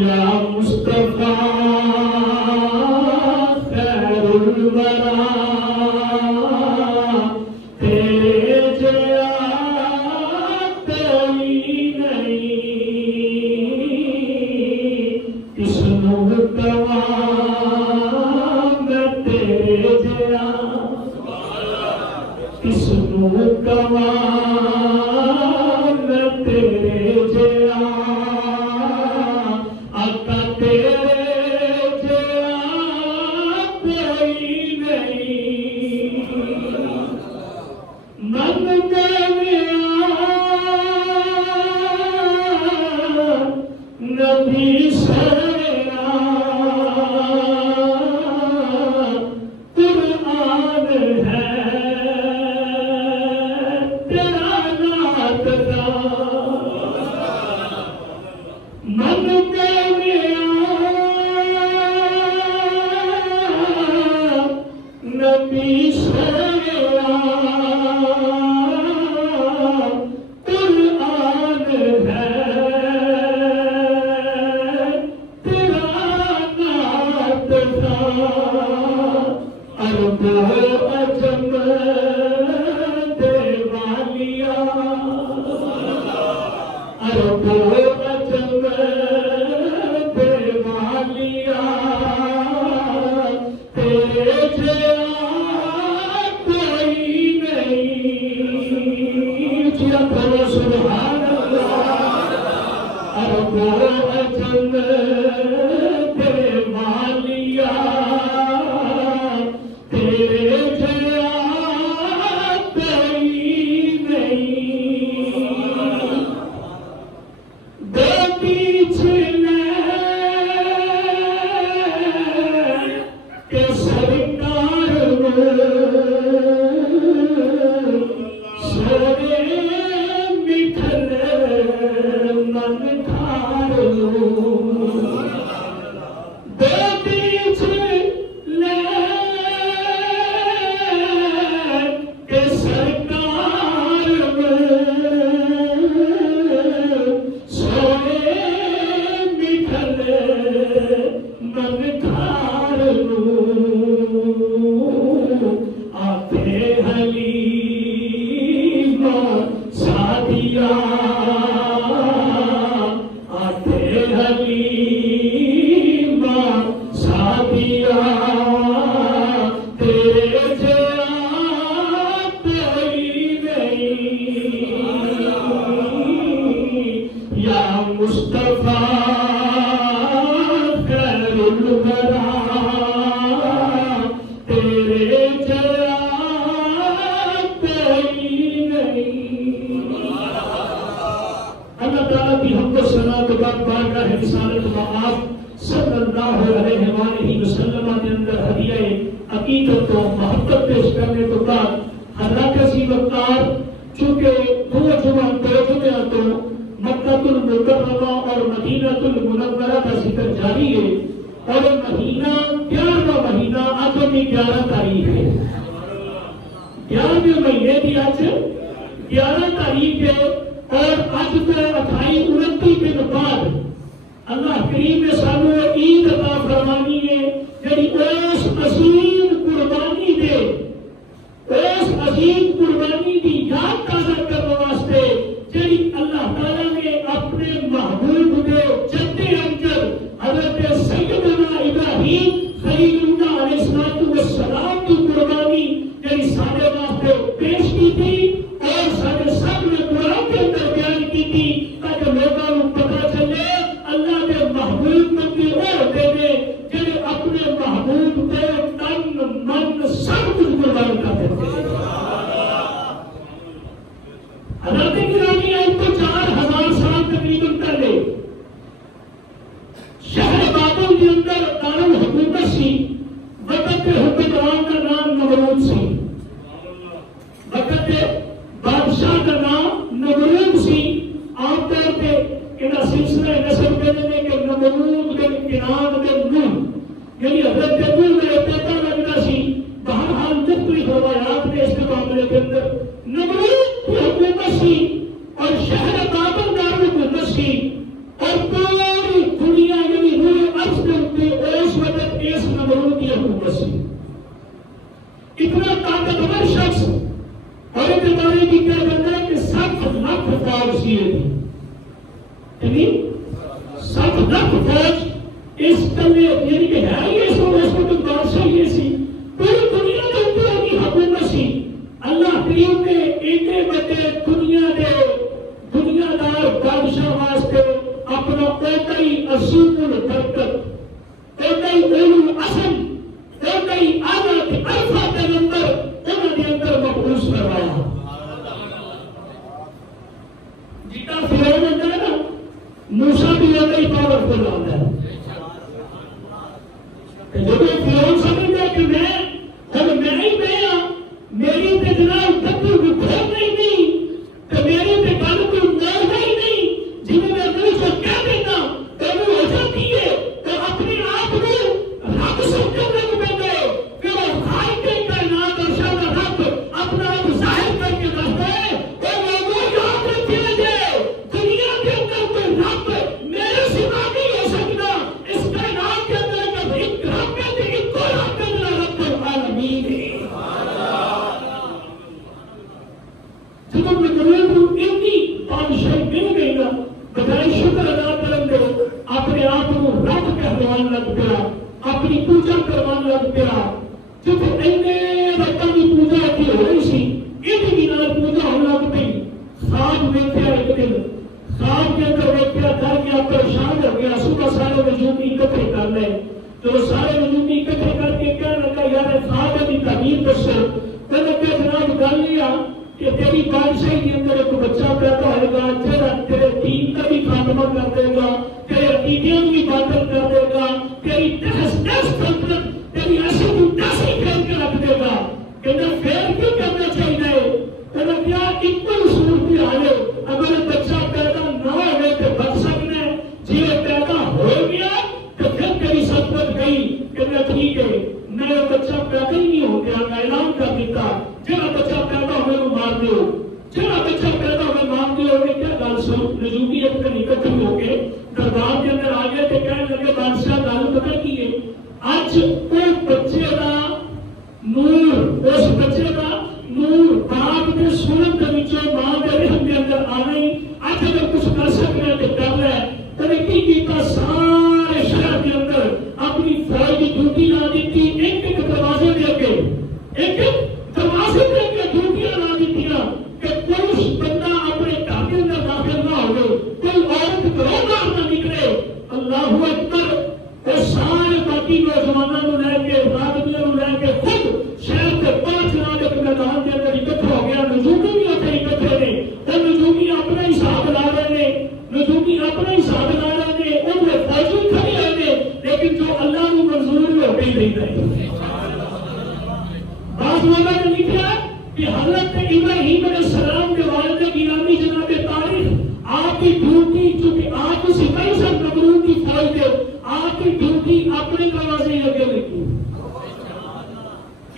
یا مصطفیٰ خیر الورا تیرے جیا کوئی نہیں کس نوتوا میں تیرے جیا کس نوتوا میں تیرے جیا آقا تیرے جیا کوئی نہیں من نبی سینا قرآن ہے تیرا نعت دا من نبی سینا قرآن ہے عرب و عجم دیوالیا عرب و عجم دیوالیا تیرے جیا کوئی نہیں جیا کرو سبحان اللہ عرب و عجم دیوالیا تیرے جیا کوئی نہیں دو پیچھلے کہ سرکار سونے مٹھلے من کھار دو پیچھلے کہ سرکار سونے مٹھلے من کھار آتے حلیم سعدیہ آتے حلیم سعدیہ تیرے جیا کوئی نہیں یا مصطفیٰ خیر الورا تیرے جیا کوئی نہیں اللہ تعالیٰ کی حمد و ثنا کے بعد بارگاہ رسالت مآب صلی اللہ علیہ وآلہ وسلم کے اندر ہدیہ عقیدت و محبت پیش کرنے کے بعد حضرات عزیز وقار چونکہ دو جمعہ تو مکہ المکرمہ اور مدینہ المنورہ کا ذکر جاری ہے اور مہینہ 11واں مہینہ آگمی 11 تاریخ ہے 11ویں مہینے کی آج 11 تاریخ ہے اور آج کو 28-29 دن بعد اللہ کریم نے سانو عید عطا فرمانی ہے جڑی اس عظیم قربانی دے اس عظیم قربانی دی یاد تازہ کرنے واسطے جڑی اللہ تعالیٰ نے اپنے محبوب دے جد امجد حضرت سیدنا ابراہیم خلیل اللہ علیہ السلام کی قربانی جڑی سارے واسطے پیش کی تھی اور سارے سب نے قرآن کے اندر بیان کی تھی تاکہ لوگوں کو پتہ چلے اللہ کے محبوب بندے وہ ہوتے ہیں جنہیں اپنے محبوب کو تن من سب کچھ قربان کر دیتے ہیں حضرت گرامی آج کو 4000 سال تقریباً پہلے شہر بابل کے اندر دارالحکومت سی وقت کے حکمران کا نام نمرود سی وقت کے بادشاہ کا نام نمرود سی عام طور پہ انہا سلسلہ نسب کہنے میں کہ نمرود بن کنان بن نوح یعنی حضرت نوح میں پتہ لگنا سی بہرحال مختلف روایات میں اس کے معاملے کے اندر نمرود کی حکومت سی اور شہر بابل دارالحکومت سی اور پوری دنیا لکھ فوج اس کلے یعنی کہ ہے یہ اس کو تو بادشاہ یہ سی پوری دنیا کے اوپر کی حکومت سی اللہ کریم نے ایڈے بڑے دنیا دار بادشاہ واسطے اپنا اوکئی عظیم البرکت اوکئی اولو العزم اوکئی اعلیٰ کے الفا پیغمبر انہوں نے اندر مقبوض کروایا جیتا فرعون ہوتا ہے نا موسیٰ بھی اوکئی پاورفل آتا ہے جب فرعون سمجھتا کہ میں ہی میری تے جناب تکبر کو کھول نہیں تو میری تے گل کو موڑنا ہی نہیں جی میں دل سے کہہ دیتا تو وہ ہو جاتی ہے تو اپنے آپ کو رب سمجھنے لگ پہنتے کہ وہ خالق کائنات اور شان رب اپنا آپ ظاہر کر کے رکھتا ہے اور لوگوں یاد رکھے جائے دنیا کے اندر کوئی رب میرے سوا نہیں ہو سکتا اس کائنات کے اندر ایک رب ہے ایک کو رب ہے رب العالمین ہے جب میں دنیا کو اتنی بادشاہی مل گئی نا بجائے شکر ادا کرن دے اپنے آپ کو رب کہلوان لگ پیا اپنی پوجا کروان لگ پیا جب اینے رباں دی پوجا کی ہوئی سی ایڈی بھی نال پوجا ہون لگ پئی خواب ویکھیا ایک دن خواب کے اندر ویکھیا کر کے پریشان ہو گیا صبح سارے نجومی اکٹھے کر لے تو سارے نجومی اکٹھے کر کے کہنے لگا یار خواب دی تعبیر دسو کہنے کہ جناب گل یہ کہ تیری بادشاہی کے اندر ایک بچہ پیدا ہوئے گا جڑا تیرے دین کا بھی خاتمہ کر دے گا تیرے عقیدے بھی باطل کر دے گا تیری تہس سلطنت تیری ایسی مدعی پھیر کے رکھ دے گا کہنا پھر کیوں کرنا چاہیے کہنا کیا اتنا صورت حال ہے اگر بچہ پیدا نہ ہوئے تو بچ سکنا ہے جی پیدا ہو گیا تو پھر تیری سلطنت گئی کہنا ٹھیک ہے میں بچہ پیدا ہی نہیں ہو گیا میں اعلان کر دیتا جڑا بچہ پیدا ہوئے وہ مار دیو جڑا بچہ پیدا ہوئے مار دیو کہ کیا گل سن نجومی ایک دن اکٹھے ہو کے دربار کے اندر آ گئے تو کہنے لگے بادشاہ گل پتہ کی ہے اج وہ بچے کا نور اس بچے کا نور باپ کے سنت کے وچوں ماں کے رحم کے اندر آنا ہی اج اگر کچھ کر سکنا تو کر لے ترقی کیتا سارے شہر کے اندر اپنی فوج کی ڈیوٹی لا دیتی ایک ایک دروازے دے کے ایک دروازے دے کے ڈیوٹیاں لا دیتیاں کہ کوئی بندہ اپنے گھر کے اندر داخل نہ ہو کوئی عورت گھروں باہر نہ نکلے اللہ اکبر وہ سارے باقی نوجوانوں لے کے رادمیوں لے کے خود شہر کے 5 لاکھ ایک میدان کے اندر اکٹھا ہو گیا نجومی بھی اتنے اکٹھے نے اور نجومی اپنا حساب لا رہے ہیں نجومی اپنا حساب لا رہے ہیں ان میں فوجی کھڑے رہے لیکن جو اللہ کو منظور ہے وہ بھی نہیں رہے بعض لوگوں نے لکھا کہ حضرت ابراہیم علیہ السلام کے والد گرامی جناب طارق آپ کی ڈیوٹی چونکہ آپ سپاہی سر نمرود کی فوج تھے آپ کی ڈیوٹی اپنے دروازے لگے لگی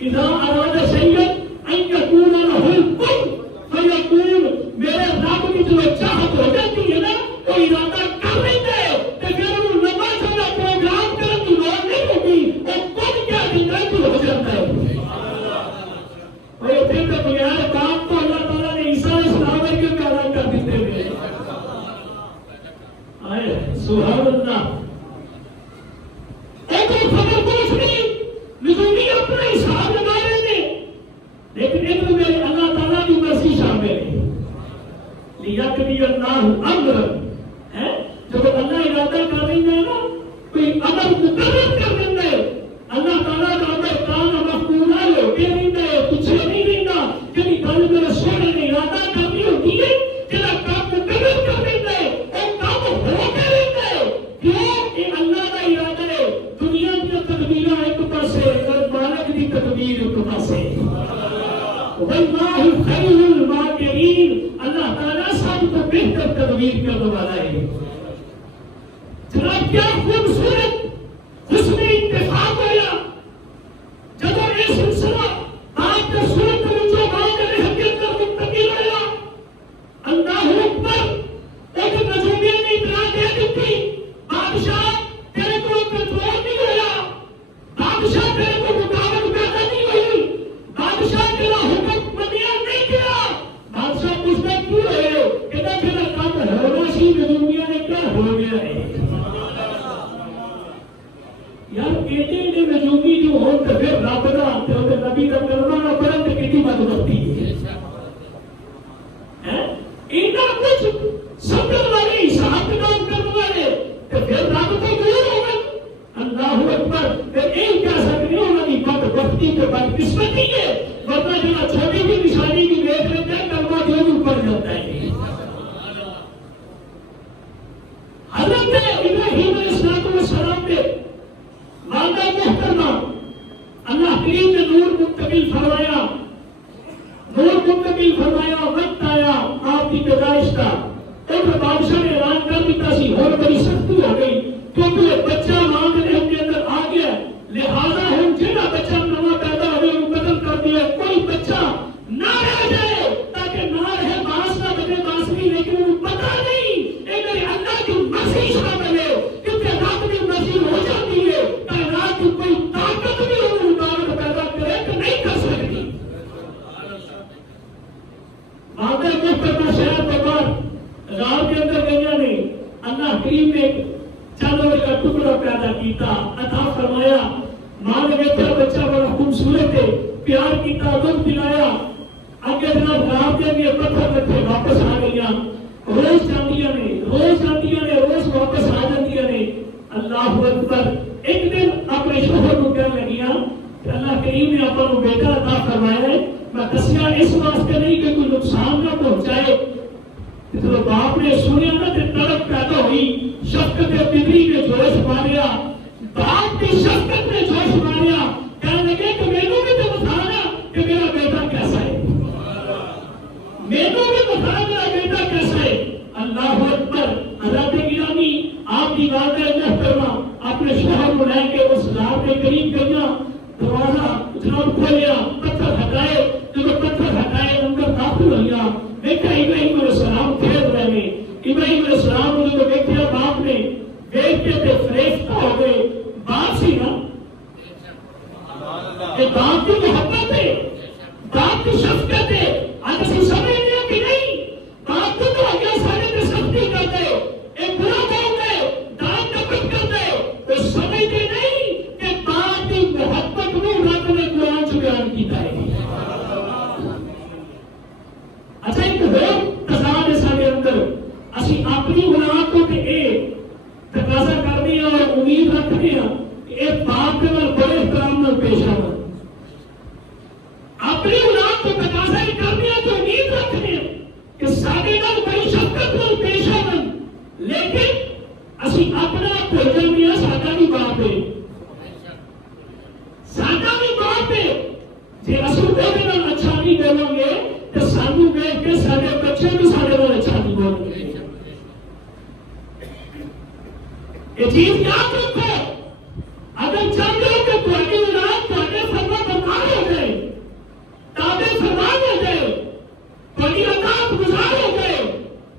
اذا اراد سید ان یکون له الکن فیکون میرے رب کی جو چاہت ہو جاتی ہے نا وہ ارادہ کر لیتا ہے کہ پھر وہ نماز والا پروگرام کرنے کی لوڑ نہیں ہوگی وہ کن کیا دکھائی ہو جاتا ہے اور یہ پھر تو بغیر کام تو اللہ تعالیٰ نے عیسیٰ علیہ السلام کے پیدا کر دیتے ہوئے آئے سبحان اللہ ایک اور خبر پوچھ نہیں نجومی اپنا حساب لگا رہے ہیں لیکن ایک میرے اللہ تعالیٰ کی مرضی شامل ہے لیکن اللہ امر ہے جب اللہ ارادہ کر دیں گے نا کوئی امر مقرر کر دیں گے اللہ تعالیٰ کا امر کانا مفعولا ہو کے نہیں دے تجھے نہیں دینا یعنی گل میرے سونے نے ارادہ کرنی ہوتی ہے جنہاں کام مقرر کر دیں گے اور کام ہو کے رہتا ہے کیوں یہ اللہ کا ارادہ ہے دنیا کی تدبیرہ ایک پاسے اور مالک کی تدبیر ایک پاسے واللہ خیر الماکرین اللہ تعالیٰ سب کو بہتر تدبیر کرنے والا ہے جناب کیا خوبصورت حسن اتفاق ہوا جب یہ سلسلہ آپ کے صورت میں جو بات رہ کے اندر منتقل ہوا اللہ اکبر ایک نجومیہ نے اطلاع دے دیتی بادشاہ تیرے کو کنٹرول نہیں ہوا بادشاہ تیرے کو رکاوٹ پیدا نہیں ہوئی بادشاہ تیرا حکم منیا نہیں کیا بادشاہ پوچھتا کیوں رہے ہو کہتا پھر کام ہونا سی نجومیہ نے کیا ہو گیا ہے یار ایڈے ایڈے نجومی جو ہو تو پھر رب دا تے او نبی دا کلمہ نہ پڑھن تے کتنی بدبختی ہے اینا کچھ سمجھن والے حساب کتاب کرنے والے تے پھر رب تو دور ہو گئے. اللہ اکبر. پھر یہ کہہ سکتے ہیں انہوں کی بدبختی تے بدقسمتی ہے ورنہ جو چھوٹی بھی نشانی بھی دیکھ لیتے ہیں کلمہ جو بھی پڑھ جاتا ہے. حضرت ابراہیم علیہ السلام نے والدہ محترمہ اللہ کریم نے نور منتقل فرمایا وقت آیا آپ کی پیدائش کا. اور بادشاہ نے اعلان کر دیتا سی اور بڑی سختی ہو گئی کیونکہ بچہ مانگنے کے اندر آ گیا لہذا ہم جہاں بچہ نواں پیدا ہوئے وہ قتل کر دیا. کوئی بچہ نہ رہ جائے تاکہ نہ رہے باس نہ بنے باسری لیکن وہ پتہ نہیں اے میرے اللہ کی مرضی شامل ہے کیونکہ رب کی مرضی ہو جاتی ہے کائنات کی کوئی طاقت بھی ان مطابق پیدا کرے تو نہیں کر سکتی. مادر محترمہ شہر کے بعد غار کے اندر گئیاں نے اللہ کریم نے چادر کا ٹکڑا پیدا کیتا عطا فرمایا. ماں نے دیکھا بچہ بڑا خوبصورت ہے پیار کیتا دودھ پلایا. آگے جناب غار کے لیے پتھر رکھے واپس آ گئیاں روز جاندیاں نے روز واپس آ جاندیاں نے. اللہ اکبر. ایک دن اپنے شوہر کو کہنے لگیاں کہ اللہ کریم نے اپنا بیٹا عطا فرمایا ہے میں دسیا اس واسطے نہیں کہ کوئی نقصان نہ پہنچائے. تو باپ نے سنیا نہ کہ تڑپ پیدا ہوئی شفقت پدری نے جوش ماریا. باپ کی شفقت نے جوش ماریا کہنے لگے کہ مینوں بھی تو بتانا کہ میرا بیٹا کیسا ہے مینوں بھی بتا میرا بیٹا کیسا ہے. اللہ اکبر. حضرت گرامی آپ کی والدہ محترمہ اپنے شوہر کو لے کے اس غار کے قریب گئیاں دروازہ جناب کھولیا پتھر ہٹائے جب پتھر ہٹائے اندر داخل ہوئیاں دیکھا ابراہیم علیہ السلام کھیل رہے ہیں. ابراہیم علیہ السلام نے جو دیکھا باپ نے دیکھ کے تے فریفتہ ہو گئے. باپ سی نا کہ باپ کی محبت ہے باپ کی شفقت ہے. آج اسی سمجھ لیا کہ نہیں باپ کو تو آگیا سارے تے سختی کرتے ایک برا بولتے دان دپٹ کرتے تو سمجھتے نہیں کہ باپ کی محبت میں رب نے قرآن سے بیان کیتا ہے. اچھا ایک ہو تضاد ہے سارے اندر اسی اپنی اولاد کو تے اے تقاضا کرنے اور امید رکھنے کہ اے باپ کے نال بڑے احترام نال پیش آون. اپنی اولاد کو تقاضا ہی کرنے تو امید رکھنے کہ سارے نال بڑی شفقت نال پیش آون لیکن اسی اپنا بھول جاندے ہاں ساڈا بھی باپ ہے جے اصل دے نال اچھا نہیں بولیں گے تو سانو دیکھ کے سارے بچے بھی سارے نال اچھا نہیں بولیں گے. یہ چیز یاد رکھو اگر چاہتے ہو کہ تھوڑی اولاد تھوڑے فرما بردار ہو جائے تابع فرمان ہو جائے تھوڑی اطاعت گزار ہو جائے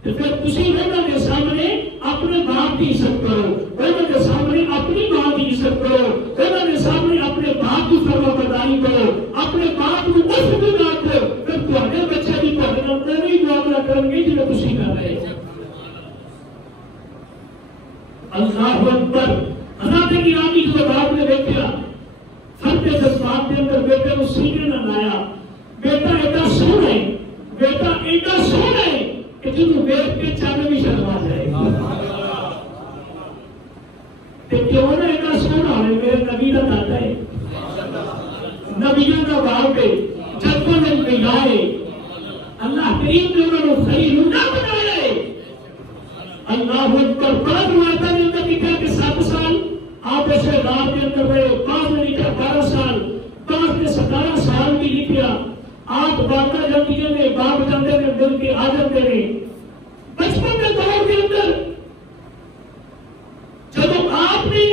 تو پھر تسی انہاں دے سامنے اپنے باپ کی عزت کرو انہاں دے سامنے اپنی ماں کی عزت کرو انہاں دے سامنے اپنے باپ کی فرما برداری کرو اپنے باپ کو عزت بھی نہ کرو پھر تھوڑے بچے بھی تھوڑے نال نہیں معاملہ کرن گے جے تسی کر رہے ہو. اللہ اکبر. حضرت گرامی جو باپ نے دیکھا فرد جذبات کے اندر بیٹے کو سینے نہ لایا. بیٹا ایڈا سونا ہے بیٹا ایڈا سونا ہے کہ جنہوں دیکھ کے چاند بھی شرما جائے گا. کیوں نہ ایڈا سونا ہے میرے نبی کا دادا ہے نبیوں کا باپ ہے جدوں نے ملا ہے اللہ کریم نے انہوں نے خلیل اللہ بنایا ہے. اللہ اکبر. بعد روایتوں نے اندر لکھا کہ 7 سال آپ اسے رات کے اندر رہے. بعض نے لکھا 12 سال بعض نے 17 سال بھی لکھا. آپ باقا جاتی نے باپ جاتے نے دل کے آ جاتے نے. بچپن کے دور کے اندر جب آپ نے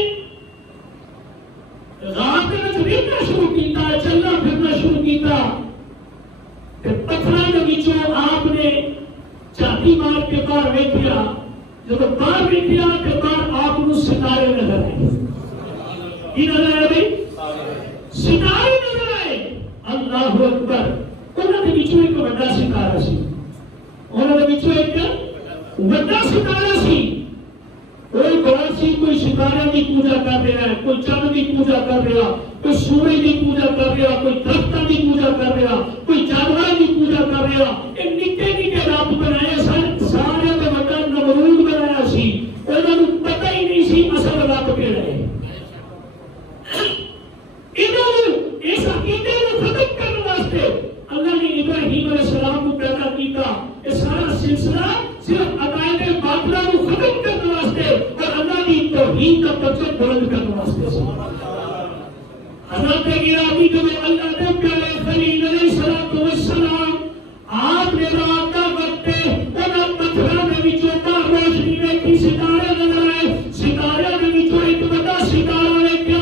رات کے اندر رہنا شروع کیتا چلنا پھرنا شروع کیتا کہ پتھراں دے وچوں آپ نے چھاتی مار کے باہر ویکھیا. جب باہر ویکھیا کہ باہر آپ کو ستارے نظر آئے. کی نظر آئے بھائی؟ ستارے نظر آئے. اللہ اکبر. انہوں نے وچوں ایک بڑا ستارہ سی انہوں نے وچوں ایک بڑا ستارہ سی. کوئی بڑا سی کوئی ستارے کی پوجا کر رہا ہے، کوئی چند کی پوجا کر رہا، کوئی سورج کی پوجا کر رہا، کوئی درختوں کی پوجا کر رہا، کوئی جانوروں کی پوجا کر رہا. یہ نکے نکے رب بنائے سن، سارے تو بڑا نمرود بنایا سی، انہوں نے پتہ ہی نہیں سی اصل رب کہڑا ہے. اس عقیدے کو ختم کرنے واسطے اللہ نے ابراہیم علیہ السلام کو پیدا کیا. یہ سارا سلسلہ صرف عقائد باطلہ کو ختم کرنے واسطے اور اللہ کی توحید کا پرچم بلند کرنے واسطے. حضرت گرامی جو اللہ کے پیارے خلیل علیہ السلام آپ نے رات کا وقت انہاں پتھراں دے وچوں باہر روشنی ویکھی، ستارے نظر آئے، ستارے دے وچوں ایک بڑا ستارہ ویکھیا.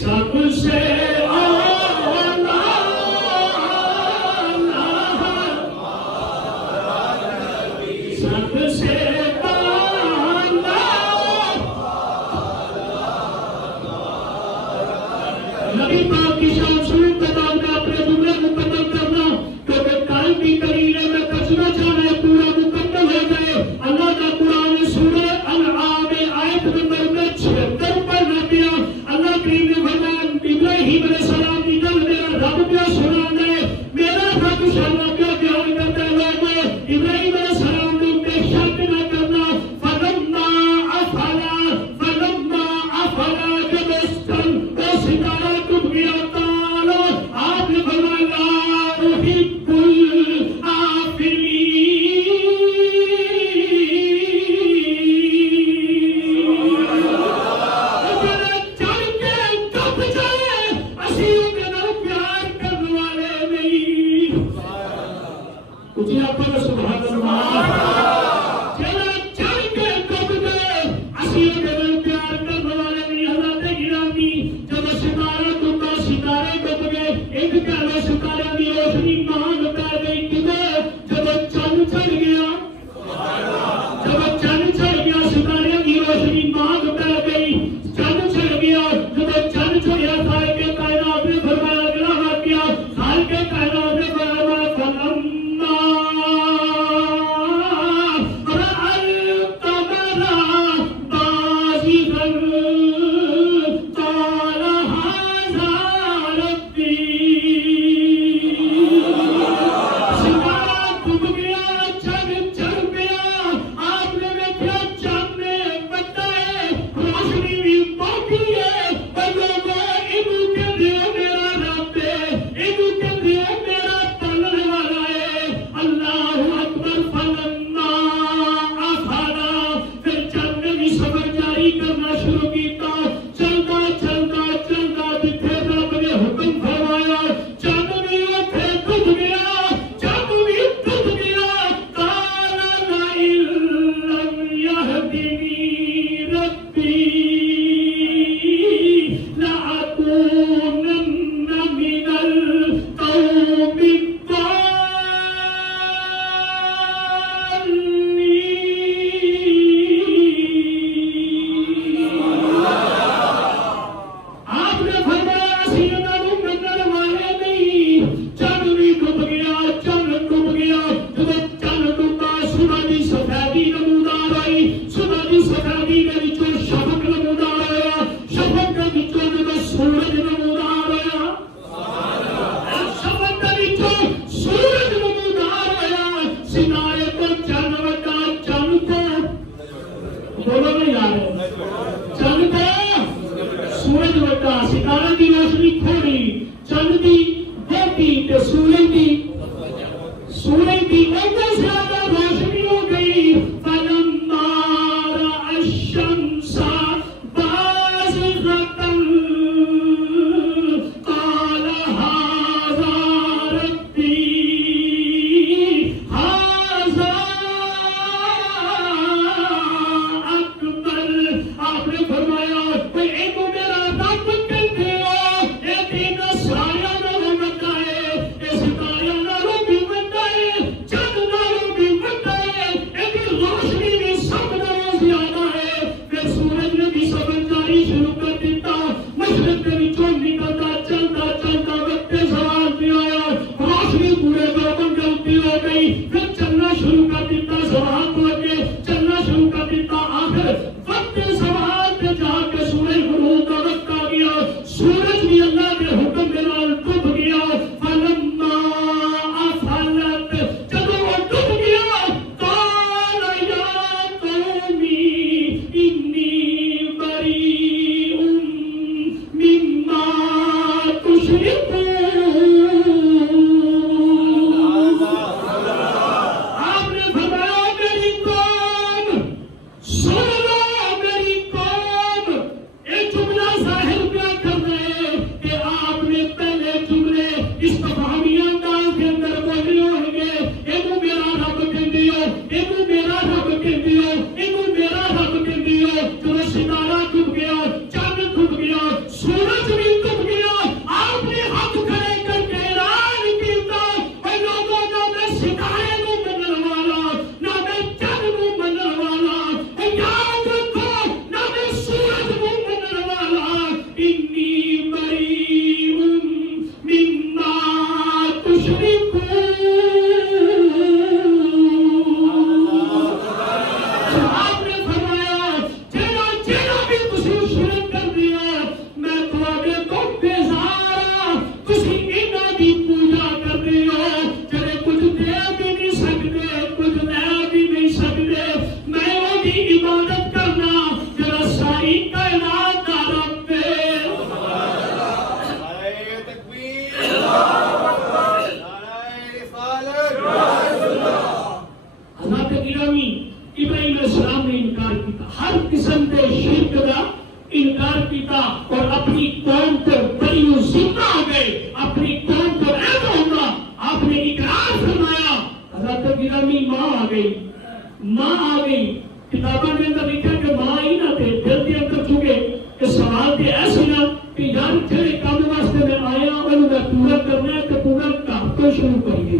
سب سے ایسا کچھ اللہ کا بیان کرتا ہے لوگوں ابراہیم علیہ السلام نے کہ شک نہ کرنا فلما افلا جب وہ ستارہ ٹوٹ گیا تعالی آپ نے فرمایا احب الآفلین سبحان اللہ چلا چل کے کب گئے اسیوں کے دل پیار کرنے والے نہیں حضرت گرامی جب ستارہ ٹوٹا ستارے کب گئے ایک کہلو ستارہ کی روشنی مانگ کر گئی کدھر جب چند چل گیا جب چند چل گیا ستارے کی روشنی مانگ کر گئی چند چل گیا جب چند چل گیا سارے کے کائنات نے فرمایا اگلا واقعہ سارے کے کائنات نے فرمایا فلما کیتا، ہر قسم کے شرک کا انکار کیتا اور اپنی قوم کو بڑی زندہ ہو گئے، اپنی قوم کو ایسا ہوگا آپ نے اقرار فرمایا۔ حضرت گرامی ماں آ گئی، ماں آ گئی، کتابوں کے اندر لکھا کہ ماں ہی نہ تھے، دل کے اندر چکے کہ سوال کے ایسے نہ کہ یار جڑے کام واسطے میں آیا انہوں نے پورا کرنا ہے تو پورا کام تو شروع کریے۔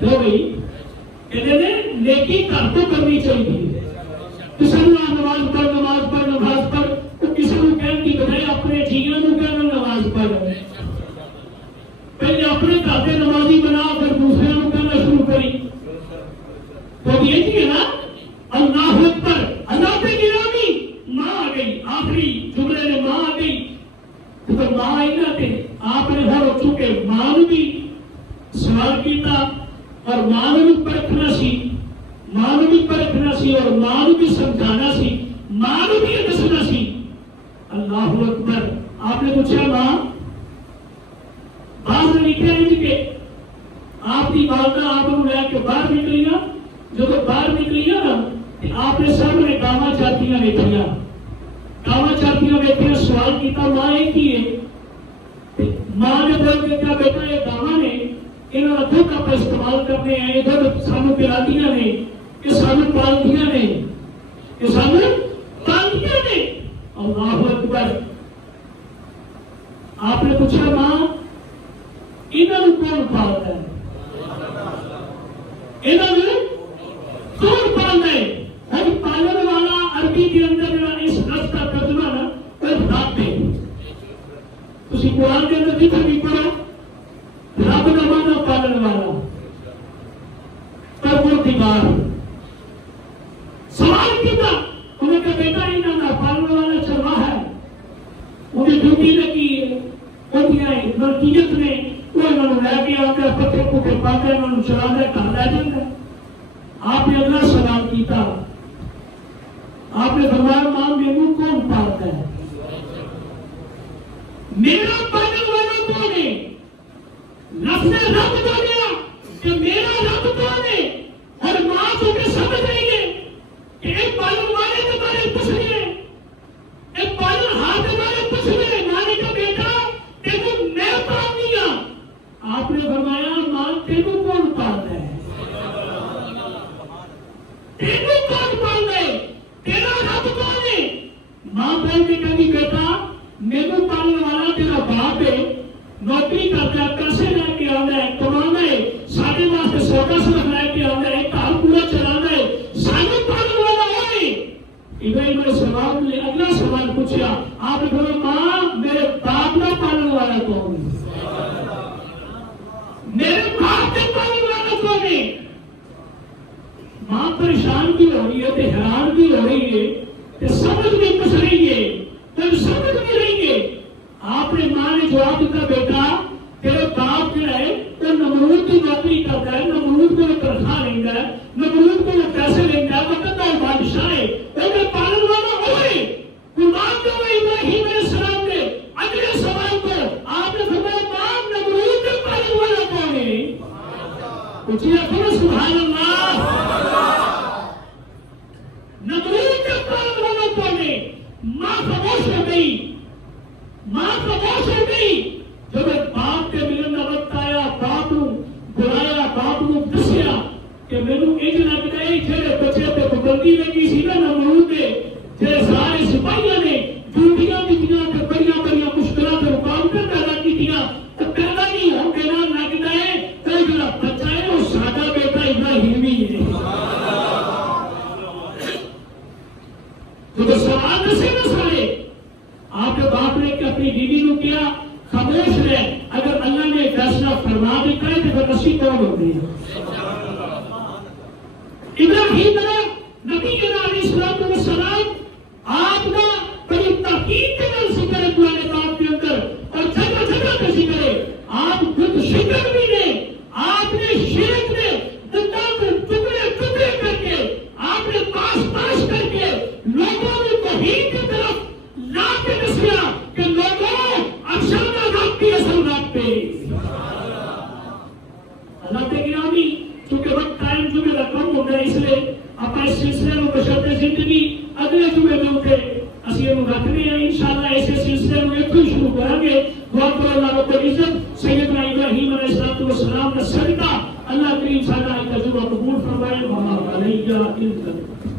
تو بھائی کہتے ہیں نیکی کر تو کرنی چاہیے، کسی نے نماز پڑھ نماز پڑھ نماز پڑھ، تو کسی نے کہنے کی بجائے اپنے جیوں کو کہنا نماز پڑھ، پہلے اپنے گھر کے نمازی بنا کر دوسرے کو کہنا شروع کری۔ تو یہ ہے نا اللہ اکبر، اللہ پہ گرامی ماں آ گئی، آخری جملے میں ماں آ گئی، تو ماں ہی نہ تھے، آپ نے ہر چکے ماں بھی سوال کیتا اور ماں بھی پرکھنا سی، ماں بھی پرکھنا سی اور ماں بھی سمجھانا سی، ماں بھی دسنا سی۔ اللہ اکبر، آپ نے پوچھا ماں بعض نے لکھا ہے کہ آپ کی والدہ آپ کو لے کے باہر نکلی نا، جب باہر نکلی نا آپ نے سامنے گاواں چارتیاں بیٹھیا، گاواں چارتیاں بیٹھیا، سوال کیتا ماں ایک ہی ہے، ماں نے بول کے کہا بیٹا یہ گاواں نے انہوں نے دودھ آپ استعمال کرنے ہیں، ادھر سانو پلادیاں نے، یہ سانو پالدیاں نے، یہ سانو پالدیاں نے۔ اللہ اکبر، آپ نے پوچھا ماں انہوں کون پالتا ہے، انہوں کون پالتا ہے؟ ہم پالن والا عربی کے اندر اس لفظ کا ترجمہ نا رب ہے، تسی قرآن کے اندر جتنے بھی پڑھو رب کا مانا پالن والا، پروردگار۔ سوال کیا انہیں کہا بیٹا انہوں پالن والا چلوا ہے، انہیں ڈیوٹی لگی ہے، ملکیت نے وہ انہوں نے لے کے آتا ہے، پتھر پتھر پاتا ہے، انہوں نے چلا دیا، کہاں لے جاتا ہے۔ آپ نے اگلا سوال کیتا، آپ نے فرمایا ماں میرے کون پالتا ہے؟ میرا پالن والا کون ہے؟ لفظ رب بولیا کہ میرا رب کون ہے، اور ماں کو بھی سمجھ رہی ہے کہ ایک پالن والے کے بارے پوچھ رہی ہے، ایک پالن ہاتھ کے بارے پوچھ رہی ہے، ماں نے کہا بیٹا تیرے میں پال دیا۔ آپ نے فرمایا ماں تیرے کون پالتا ہے؟ تیرے کون پالتا ہے؟ تیرا رب کون ہے؟ ماں بول کے کہتی بیٹا میرے پالنے والا تیرا باپ ہے، نوکری کرتا ہے، پیسے لے کے آنا ہے، کمانا ہے، سارے واسطے سودا سلف لے کے آنا ہے، گھر پورا چلانا ہے، سارے پالنے والا ہے۔ ابراہیم علیہ السلام نے اگلا سوال پوچھا، آپ نے کہا ماں میرے باپ کا پالنے والا کون ہے؟ میرے باپ کے پالنے والا کون ہے؟ ماں پریشان بھی ہو رہی ہے، حیران بھی ہو رہی ہے، سمجھ بھی کچھ رہی ہے، سمجھ بھی رہی ہے۔ آپ نے ماں نے جواب دیتا بیٹا تیرے باپ جو ہے وہ نمرود کی نوکری کرتا ہے، نمرود کو تنخواہ لینا ہے، نمرود کو پیسے لینا ہے، وقت کا بادشاہ ہے، وہ پالن والا ہوئے۔ قربان جو ابراہیم علیہ السلام نے اگلے سوال کو آپ نے فرمایا ماں نمرود کے پالن والا کون ہے؟ پوچھئے سبحان اللہ، نمرود کے پالن والا کون ہے؟ ماں خاموش ہو گئی، ماں خاموش ہو گئی۔ جب باپ کے ملن کا وقت آیا، باپ کو بلایا، باپ کو دسیا کہ میرے ایک لگ گئے جڑے بچے پہ پابندی لگی سی نا نمرود نے، جڑے سارے سپاہیاں نے ڈیوٹیاں دیتیاں تے بڑی بڑی مشکلات تے رکاوٹاں پیدا کیتیاں تے پیدا نہیں ہو کے نہ لگدا ہے تے جڑا بچہ ہے وہ ساڈا بیٹا ابراہیمی ہے۔ تو سوال دسے نا سارے، آپ کے باپ نے اپنی بیوی کو کیا خاموش رہے، اگر اللہ نے فیصلہ فرما دیتا ہے تو پھر اسی کون ہوتے ہیں؟ ابراہیم نبی علیہ السلام آپ کا بڑی تحقیق کے نام ذکر ہے قرآن پاک کے اندر، اور جگہ جگہ کا ذکر ہے۔ آپ خود شکر بھی نے، آپ نے شرک نے دنیا کو ٹکڑے ٹکڑے کر کے، آپ نے پاس پاس کر کے لوگوں نے توحید کی طرف لا کے دسیا کہ لوگوں افسانہ رب کی اصل رب پہ۔ اللہ کے گرامی چونکہ وقت ٹائم جو بھی رقم ہوتا ہے اس لیے آپ آپ اس سلسلے میں بشرط زندگی اگلے جمعے میں اٹھے اسی انہوں رکھنے ہیں انشاءاللہ ایسے سلسلے میں ایک شروع کریں گے دعا کرو اللہ رب العزت سیدنا ابراہیم علیہ السلام کا صدقہ اللہ کریم سارا کا جمعہ قبول فرمائے وما علیہ